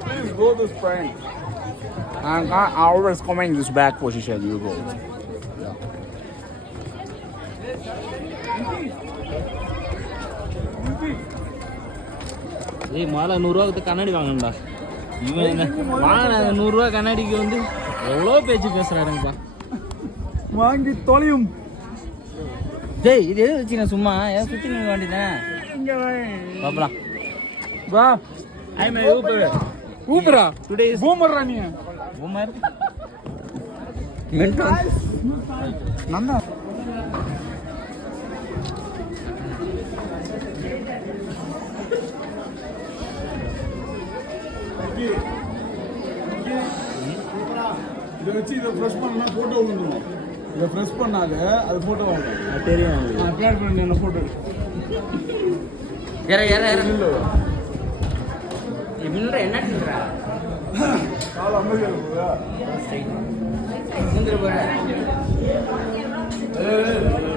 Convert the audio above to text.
Please go this front. I always come in this back position. You go. ஏய் மாலை 100 கண்ணாடி வாங்கணும்டா. இவன் வாங்கின 100 கண்ணாடிக்கு வந்து எவ்வளோ பேச்சு பேசுறாருங்கப்பா. வாங்கி தொலையும். டேய் இது வச்சுக்க சும்மா ஏன் சுற்றி நிற்க வேண்டியதானே. பாப்பலாம் வா. ஐ மே ஊபரா டுடே இஸ் பூமர் ராணி. பூமர் மென்டல் நந்தா. இதை வச்சு இதை ஃப்ரெஷ் பண்ணா ஃபோட்டோ வந்துடும். இதை ஃப்ரெஷ் பண்ணாத அது ஃபோட்டோ வாங்கும். தெரியும். அப்ளை பண்ணி என்ன ஃபோட்டோ ஏற ஏற ஏற இவன்ற என்ன தின்றா கால அமைதியா இருக்குதா முந்திர போற